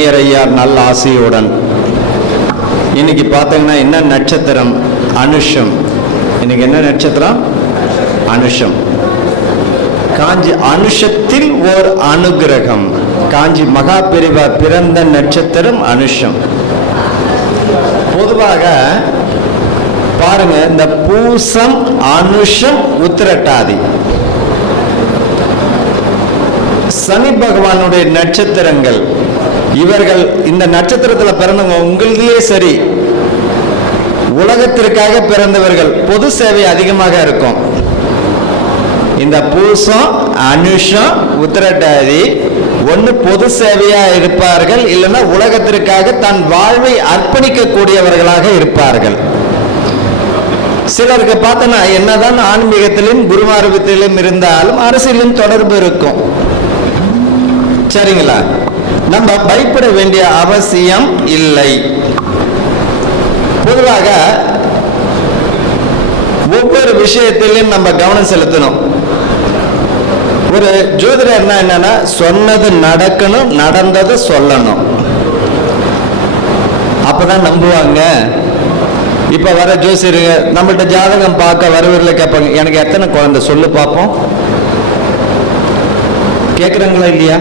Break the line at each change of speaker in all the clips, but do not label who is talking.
கன்னியரையார் நல்ல ஆசையுடன். இன்னைக்கு பார்த்தீங்கன்னா என்ன நட்சத்திரம்? அனுஷம். இன்னைக்கு என்ன நட்சத்திரம்? அனுஷம். காஞ்சி அனுஷத்தில் ஓர் அனுகிரகம். காஞ்சி மகா பிரிவா பிறந்த நட்சத்திரம் அனுஷம். பொதுவாக பாருங்க இந்த பூசம் அனுஷம் உத்திரட்டாதி. சனி பகவானுடைய நட்சத்திரங்கள். இவர்கள் இந்த நட்சத்திரத்தில் பிறந்தவங்க உங்களுதே சரி. உலகத்திற்காக பிறந்தவர்கள் பொது சேவை அதிகமாக இருக்கும். இந்த பூசம் அனுஷம் உத்திரட்டாதி ஒன்று பொது சேவையா இருப்பார்கள் இல்லைன்னா உலகத்திற்காக தன் வாழ்வை அர்ப்பணிக்கக்கூடியவர்களாக இருப்பார்கள். சிலருக்கு பார்த்தோன்னா என்னதான் ஆன்மீகத்திலும் குருமார்பத்திலும் இருந்தாலும் அரசியலும் தொடர்பு இருக்கும். சரிங்களா? நம்ம பயப்பட வேண்டிய அவசியம் இல்லை. பொதுவாக ஒவ்வொரு விஷயத்திலையும் நம்ம கவனம் செலுத்தணும். ஒரு ஜோதிடர்னா என்னன்னா சொன்னது நடக்கணும் நடந்ததை சொல்லணும். அப்பதான் நம்புவாங்க. இப்ப வர ஜோசியருங்க நம்மள்ட்ட ஜாதகம் பார்க்க வரவர்களை கேட்பாங்க எனக்கு எத்தனை குழந்தை? சொல்லு பார்ப்போம் கேட்குறாங்களா இல்லையா?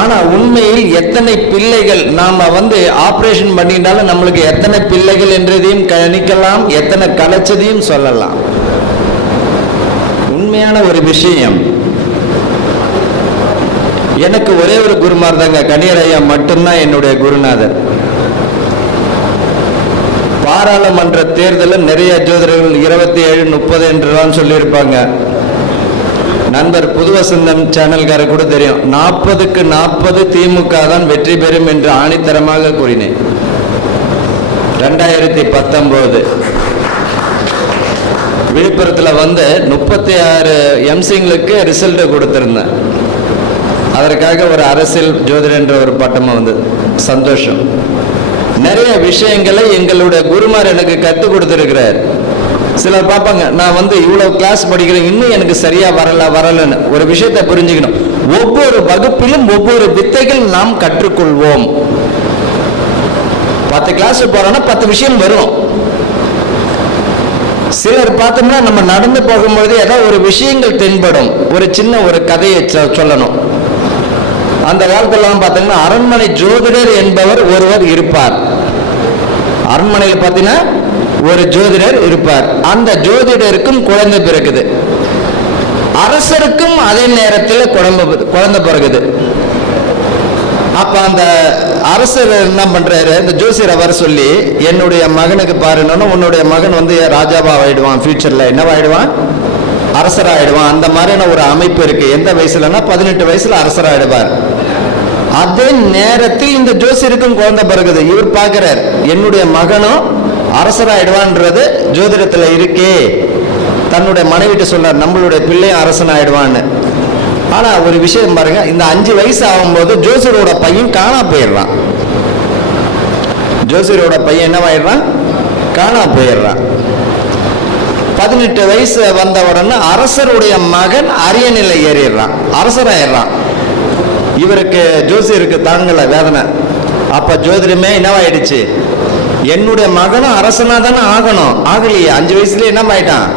ஆனா உண்மையில் எத்தனை பிள்ளைகள் நாம வந்து ஆபரேஷன் பண்ணிட்டாலும் நம்மளுக்கு எத்தனை பிள்ளைகள் என்றதையும் கணிக்கலாம் எத்தனை கலைச்சதையும் சொல்லலாம். உண்மையான ஒரு விஷயம். எனக்கு ஒரே ஒரு குருமார் தாங்க கணியர் ஐயா மட்டும்தான் என்னுடைய குருநாதர். பாராளுமன்ற தேர்தலில் நிறைய ஜோதிடர்கள் இருபத்தி ஏழு முப்பது என்றுதான் சொல்லியிருப்பாங்க. நண்பர் புதுவசந்தம் சேனல்கார கூட தெரியும். நாற்பதுக்கு நாற்பது திமுக தான் வெற்றி பெறும் என்று ஆணித்தரமாக கூறினேன். ரெண்டாயிரத்தி பத்தொன்பது விழுப்புரத்தில் வந்து முப்பத்தி ஆறு எம்சிங்களுக்கு ரிசல்ட் கொடுத்திருந்தேன். அதற்காக ஒரு அரசியல் ஜோதிடர் என்ற ஒரு பட்டமும் வந்தது. சந்தோஷம். நிறைய விஷயங்களை எங்களுடைய குருமார் எனக்கு கற்றுக் கொடுத்துருக்கிறார். சிலர் பார்ப்பாங்க நான் வந்து இவ்வளவு கிளாஸ் படிக்கிறேன் இன்னும் எனக்கு சரியா வரல வரலன்னு. ஒரு விஷயத்தை புரிஞ்சுக்கணும். ஒவ்வொரு வகுப்பிலும் ஒவ்வொரு வித்தைகள் நாம் கற்றுக்கொள்வோம். பத்து கிளாஸ் போறோம்னா பத்து விஷயம் வரும். சிலர் பார்த்தோம்னா நம்ம நடந்து போகும்பொழுது ஏதாவது ஒரு விஷயங்கள் தென்படும். ஒரு சின்ன ஒரு கதையை சொ- சொல்லணும். அந்த காலத்துலலாம் பார்த்தீங்கன்னா அரண்மனை ஜோதிடர் என்பவர் ஒருவர் இருப்பார். அரண்மனையில் பார்த்தீங்கன்னா ஒரு ஜோதிடர் இருப்பார். அந்த ஜோதிடருக்கும் குழந்தை பிறக்குது. அரசருக்கும் அதே நேரத்தில் குழந்தை குழந்தை பிறகுது அப்ப அந்த அரசர் என்ன பண்றாரு? இந்த ஜோசியர் அவர் சொல்லி என்னுடைய மகனுக்கு பாருன்னு உன்னுடைய மகன் வந்து ராஜாவா ஆயிடுவான் ஃபியூச்சர்ல என்னவாயிடுவான்? அரசராயிடுவான். அந்த மாதிரியான ஒரு அமைப்பு இருக்கு. எந்த வயசுலன்னா பதினெட்டு வயசுல அரசராயிடுவார். அதே நேரத்தில் இந்த ஜோசியருக்கும் குழந்தை பிறகுது இவர் பார்க்கிறார் என்னுடைய மகனும் அரசராயிடுவான்றது ஜோதிடத்துல இருக்கே. தன்னுடைய மனைவிட்டு சொன்னார் நம்மளுடைய பிள்ளையும் அரசன் ஆயிடுவான்னு ஆனா ஒரு விஷயம் பாருங்க இந்த அஞ்சு வயசு ஆகும்போது ஜோசியரோட பையன் காணா போயிடுறான். ஜோசியரோட பையன் என்னவாயிடுறான்? காணா போயிடுறான். பதினெட்டு வயசு வந்த உடனே அரசருடைய மகன் அரியணையில் ஏறிடுறான். அரசராயிடுறான். இவருக்கு ஜோசியருக்கு தாங்கலை வேதனை. அப்ப ஜோதிடமே என்னவாயிடுச்சு? என்னுடைய மகனும் அரசனா தானே ஆகணும். ஆகலையே அஞ்சு வயசுல என்ன ஆயிட்டான்?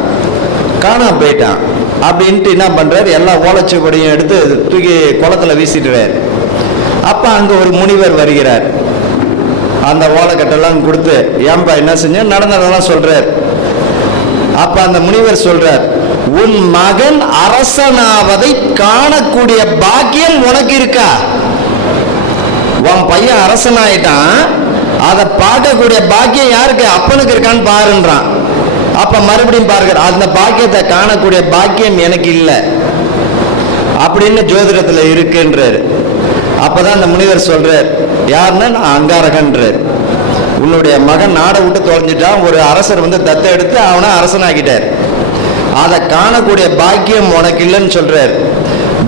காணாம போயிட்டான். அப்படின்ட்டு என்ன பண்றாரு? எல்லா ஓலச்சுவடியும் எடுத்து தூக்கி குளத்துல வீசிடுறாரு. அப்ப அங்க ஒரு முனிவர் வருகிறார். அந்த ஓலக்கட்டெல்லாம் கொடுத்து ஏன்பா என்ன செஞ்ச? நடந்ததெல்லாம் சொல்றார். அப்ப அந்த முனிவர் சொல்றார் உன் மகன் அரசனாவதை காணக்கூடிய பாக்கியம் உனக்கு இருக்கா? உன் பையன் அரசனாயிட்டான். அதை பார்க்கக்கூடிய பாக்கியம் யாருக்கு? அப்பனுக்கு இருக்கான்னு பாருன்றான். அப்ப மறுபடியும் பார்க்கிற அந்த பாக்கியத்தை காணக்கூடிய பாக்கியம் எனக்கு இல்லை. அப்படின்னு ஜோதிடத்துல இருக்குன்றாரு. அப்பதான் அந்த முனிவர் சொல்றார் யாருன்னா நான் அங்காரகன்றார். உன்னுடைய மகன் நாடை விட்டு தொலைஞ்சிட்டான். ஒரு அரசர் வந்து தத்தை எடுத்து அவனை அரசனாக்கிட்டார். அதை காணக்கூடிய பாக்கியம் உனக்கு இல்லைன்னு சொல்றார்.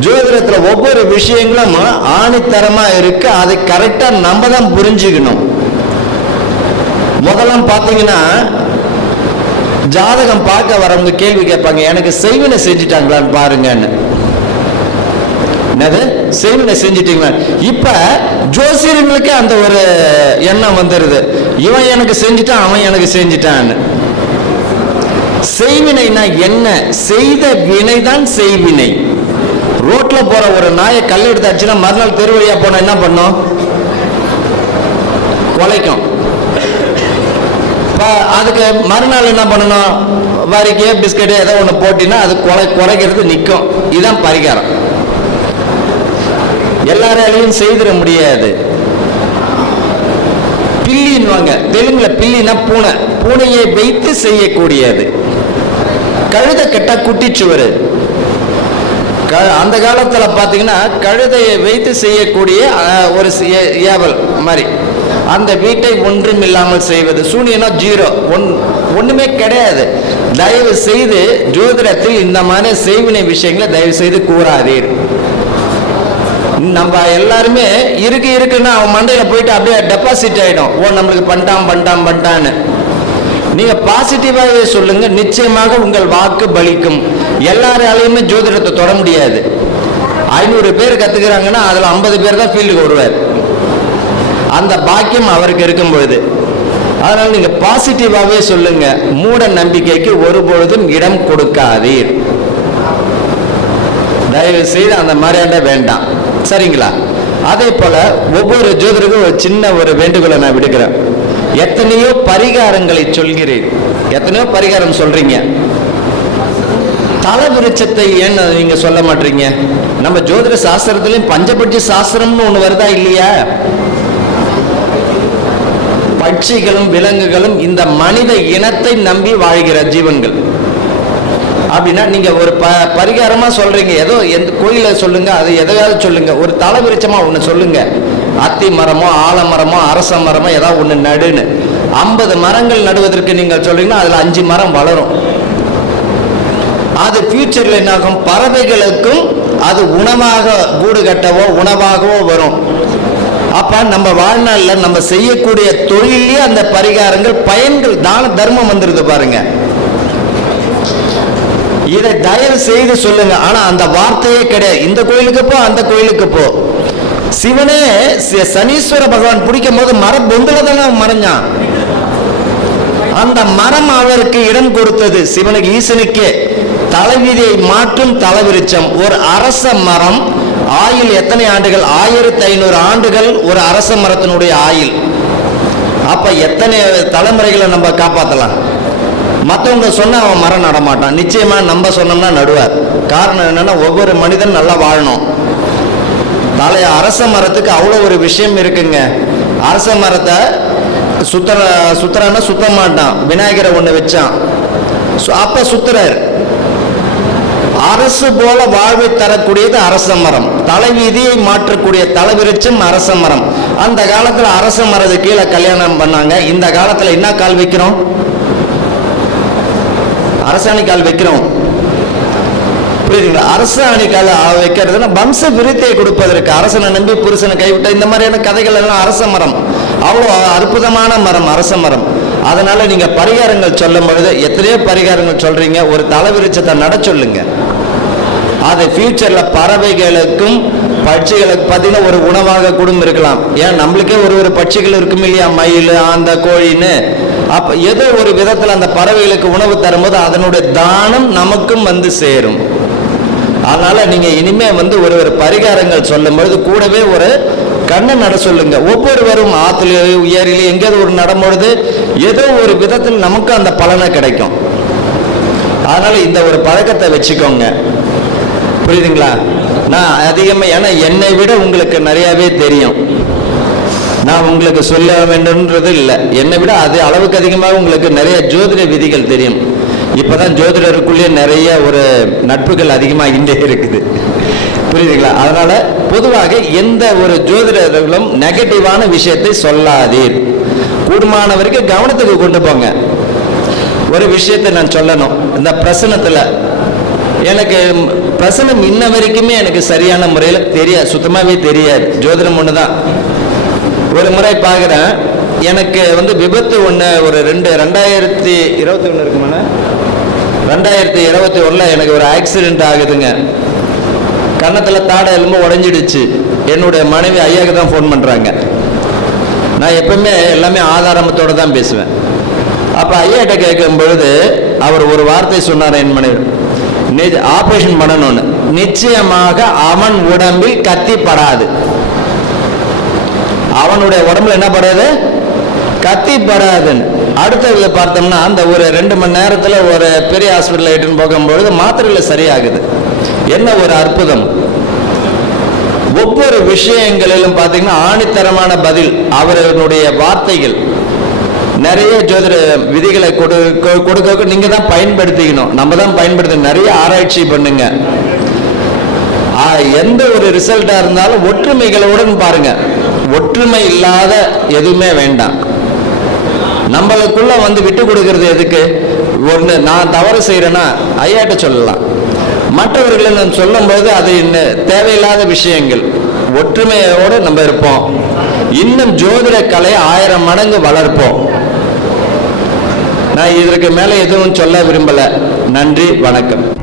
ஜோதிடத்துல ஒவ்வொரு விஷயங்களும் ஆணித்தரமா இருக்கு. அதை கரெக்டா நம்ம தான் புரிஞ்சுக்கணும். முதல்ல பார்த்தீங்கன்னா ஜாதகம் பார்க்க வரவங்க கேள்வி கேட்பாங்க எனக்கு செய்வினை செஞ்சுட்டாங்களான்னு பாருங்கன்னு. என்னது? செய்வினை செஞ்சிட்டீங்களா? இப்ப ஜோசியர்களுக்கு அந்த ஒரு எண்ணம் வந்துருது. இவன் எனக்கு செஞ்சுட்டான் அவன் எனக்கு செஞ்சுட்டான்னு. செய்வினைனா என்ன? செய்த வினை தான் செய்வினை. ரோட்ல போற ஒரு நாயை கல் எடுத்தாச்சுன்னா மறுநாள் தெருவழியா போனா என்ன பண்ணும்? கொலைக்கும். அதுக்கு மறுநாள் என்ன பண்ணணும்? வரிக்கே பிஸ்கட்டு ஏதோ ஒன்று போட்டினா அது குறை குறைக்கிறது நிற்கும் இதுதான் பரிகாரம். எல்லாராலையும் செய்திட முடியாது. பில்லின்வாங்க தெலுங்குல பில்லினா பூனை. பூனையை வைத்து செய்யக்கூடியது. கழுத கெட்டா குட்டிச்சுவரு. க- அந்த காலத்துல பாத்தீங்கன்னா கழுதையை வைத்து செய்யக்கூடிய ஒரு ஏவல் மாதிரி. அந்த வீட்டை ஒன்றும் இல்லாமல் செய்வது. சூனியனா ஜீரோ. ஒன் ஒண்ணுமே கிடையாது. தயவு செய்து ஜோதிடத்தில் இந்த மாதிரி செய்வினை விஷயங்களை தயவு செய்து கூறாதீர். நம்ம எல்லாருமே இருக்கு இருக்குன்னா அவன் மண்டையில போயிட்டு அப்படியே டெபாசிட் ஆயிடும். ஓ நம்மளுக்கு பண்ணிட்டான் பண்ணிட்டான் பண்ணிட்டான்னு. நீங்க பாசிட்டிவாகவே சொல்லுங்க. நிச்சயமாக உங்கள் வாக்கு பலிக்கும். எல்லாராலையுமே ஜோதிடத்தை தொட முடியாது. ஐநூறு பேர் கத்துக்கிறாங்கன்னா அதுல ஐம்பது பேர் தான் ஃபீல்டுக்கு வருவார். அந்த பாக்கியம் அவருக்கு இருக்கும் பொழுது அதனால நீங்க பாசிட்டிவாகவே சொல்லுங்க. மூட நம்பிக்கைக்கு ஒருபொழுதும் இடம் கொடுக்காதீர். தயவு செய்து அந்த மாதிரியாண்ட வேண்டாம். சரிங்களா? அதே போல ஒவ்வொரு ஜோதிடருக்கும் ஒரு சின்ன ஒரு வேண்டுகோளை நான் விடுக்கிறேன். எத்தனையோ பரிகாரங்களை சொல்கிறேன் எத்தனையோ பரிகாரம் சொல்றீங்க. தல விருட்சத்தை ஏன் நீங்க சொல்ல மாட்டீங்க? நம்ம ஜோதிட சாஸ்திரத்திலையும் பஞ்சபட்ச சாஸ்திரம்னு ஒன்று வருதா இல்லையா? பட்சிகளும் விலங்குகளும் இந்த மனித இனத்தை நம்பி வாழ்கிற ஜீவன்கள். அப்படின்னா நீங்க ஒரு ப பரிகாரமா சொல்றீங்க. ஏதோ எந்த கோயில சொல்லுங்க அது எதையாவது சொல்லுங்க. ஒரு தலை விருட்சமா ஒண்ணு சொல்லுங்க. அத்தி மரமோ ஆலமரமோ அரச மரமோ ஏதாவது ஒண்ணு நடுன்னு. ஐம்பது மரங்கள் நடுவதற்கு நீங்கள் சொல்றீங்கன்னா அதுல அஞ்சு மரம் வளரும். அது ஃபியூச்சர்ல என்னாகும்? பறவைகளுக்கும் அது உணவாக கூடு கட்டவோ உணவாகவோ வரும். அப்ப நம்ம வாழ்நாள்ல நம்ம செய்யக்கூடிய தொழிலே அந்த பரிகாரங்கள் பயன்கள் தான தர்மம் வந்துருது பாருங்க. இதை தயவு செய்து சொல்லுங்க. ஆனா அந்த வார்த்தையே கிடையாது. இந்த கோயிலுக்கு போ அந்த கோயிலுக்கு போ. சிவனே சனீஸ்வர பகவான் பிடிக்கும் போது மர பொந்துல தானே மறைஞ்சான்? அந்த மரம் அவருக்கு இடம் கொடுத்தது. சிவனுக்கு ஈசனுக்கே. தலைவிதியை மாற்றும் தலைவிருச்சம். ஒரு அரச மரம் ஆயுள் எத்தனை ஆண்டுகள்? ஆயிரத்தி ஐநூறு ஆண்டுகள் ஒரு அரச மரத்தினுடைய ஆயில். அப்ப எத்தனை தலைமுறைகளை நம்ம காப்பாத்தலாம்? மற்றவங்க சொன்னால் அவன் மரம் நடமாட்டான். நிச்சயமா நம்ம சொன்னோம்னா நடுவார். காரணம் என்னன்னா ஒவ்வொரு மனிதன் நல்லா வாழணும். தலைய அரச மரத்துக்கு அவ்வளோ ஒரு விஷயம் இருக்குங்க. அரச மரத்தை சுத்தர சுத்தரான்னா சுத்த மாட்டான் விநாயகரை ஒன்று வச்சான். சு- அப்ப சுத்துறார் அரசு போல வாழ்வை தரக்கூடியது அரச மரம். தலைவீதியை மாற்றக்கூடிய தலைவிருச்சம் அரச மரம். அந்த காலத்தில் அரச மரத்து கீழே கல்யாணம் பண்ணாங்க. இந்த காலத்தில் என்ன கால் வைக்கிறோம்? அரசாணி கால் வைக்கிறோம். புரியுதுங்களா? அரசாணி கால வைக்கிறதுனா வம்ச விருத்தியை கொடுப்பதற்கு. அரசனை நம்பி புருஷனை கைவிட்ட இந்த மாதிரியான கதைகள் எல்லாம் அரச மரம். அவ்வளோ அற்புதமான மரம் அரச மரம். அதனால நீங்க பரிகாரங்கள் சொல்லும் பொழுது எத்தனையோ பரிகாரங்கள் சொல்றீங்க. ஒரு தலைவிருச்சத்தை நட சொல்லுங்க. அது ஃபியூச்சரில் பறவைகளுக்கும் பட்சிகளுக்கு பார்த்தீங்கன்னா ஒரு உணவாக கூட இருக்கலாம். ஏன்? நம்மளுக்கே ஒரு ஒரு பட்சிகள் இருக்கும் இல்லையா? மயில் அந்த கோழின்னு. அப்போ ஏதோ ஒரு விதத்தில் அந்த பறவைகளுக்கு உணவு தரும்போது அதனுடைய தானம் நமக்கும் வந்து சேரும். அதனால நீங்கள் இனிமே வந்து ஒரு ஒரு பரிகாரங்கள் சொல்லும் பொழுது கூடவே ஒரு கண்ணை நட சொல்லுங்க. ஒவ்வொருவரும் ஆத்துலயோ ஏரியிலயோ எங்கேயாவது ஒரு நடும்பொழுது ஏதோ ஒரு விதத்தில் நமக்கு அந்த பலனை கிடைக்கும். அதனால இந்த ஒரு பழக்கத்தை வச்சுக்கோங்க. புரியுதுங்களா? நான் அதிகமாக ஏன்னா என்னை விட உங்களுக்கு நிறையாவே தெரியும். நான் உங்களுக்கு சொல்ல வேண்டும்ன்றது இல்லை. என்னை விட அது அளவுக்கு அதிகமாக உங்களுக்கு நிறைய ஜோதிட விதிகள் தெரியும். இப்பதான் ஜோதிடருக்குள்ளேயே நிறைய ஒரு நட்புகள் அதிகமாகிட்டே இருக்குது. புரியுதுங்களா? அதனால பொதுவாக எந்த ஒரு ஜோதிடர்களும் நெகட்டிவான விஷயத்தை சொல்லாதீர். கூடுமான வரைக்கும் கவனத்துக்கு கொண்டு போங்க. ஒரு விஷயத்தை நான் சொல்லணும். இந்த பிரசனத்தில் எனக்கு பிரசனம் இன்ன வரைக்குமே எனக்கு சரியான முறையில் தெரியாது. சுத்தமாகவே தெரியாது. ஜோதிடம் ஒன்று தான் ஒரு முறை பார்க்குறேன். எனக்கு வந்து விபத்து ஒன்று ஒரு ரெண்டு ரெண்டாயிரத்தி இருபத்தி ஒன்று இருக்குமாண்ணே? ரெண்டாயிரத்தி இருபத்தி ஒன்றில் எனக்கு ஒரு ஆக்சிடென்ட் ஆகுதுங்க. கன்னத்துல தாடை எலும்பு உடஞ்சிடுச்சு. என்னுடைய மனைவி ஐயாக்கு தான் ஃபோன் பண்றாங்க. நான் எப்பவுமே எல்லாமே ஆதாரமத்தோடு தான் பேசுவேன். அப்ப ஐயாட்ட கேட்கும் பொழுது அவர் ஒரு வார்த்தை சொன்னார் என் மனைவி. ஆபரேஷன் பண்ணணும்னு. நிச்சயமாக அவன் உடம்பில் கத்தி படாது. அவனுடைய உடம்புல என்ன படாது? கத்தி படாதுன்னு. அடுத்ததுல பார்த்தோம்னா அந்த ஒரு ரெண்டு மணி நேரத்துல ஒரு பெரிய ஹாஸ்பிட்டல் ஆயிட்டுன்னு போகும்பொழுது மாத்திரையில் சரியாகுது. என்ன ஒரு அற்புதம்? ஒவ்வொரு விஷயங்களிலும் பார்த்தீங்கன்னா ஆணித்தரமான பதில் அவர்களுடைய வார்த்தைகள். நிறைய ஜோதிட விதிகளை கொடுக்க கொடுக்க நீங்க தான் பயன்படுத்திக்கணும். நம்ம தான் பயன்படுத்த நிறைய ஆராய்ச்சி பண்ணுங்க. எந்த ஒரு ரிசல்ட்டா இருந்தாலும் ஒற்றுமைகளுடன் பாருங்க. ஒற்றுமை இல்லாத எதுவுமே வேண்டாம். நம்மளுக்குள்ள வந்து விட்டு கொடுக்கறது எதுக்கு? ஒன்று நான் தவறு செய்கிறேன்னா ஐயாட்ட சொல்லலாம். மற்றவர்களை நான் சொல்லும்போது அது இன்னும் தேவையில்லாத விஷயங்கள். ஒற்றுமையோடு நம்ம இருப்போம். இன்னும் ஜோதிட கலை ஆயிரம் மடங்கு வளர்ப்போம். நான் இதற்கு மேலே எதுவும் சொல்ல விரும்பல. நன்றி வணக்கம்.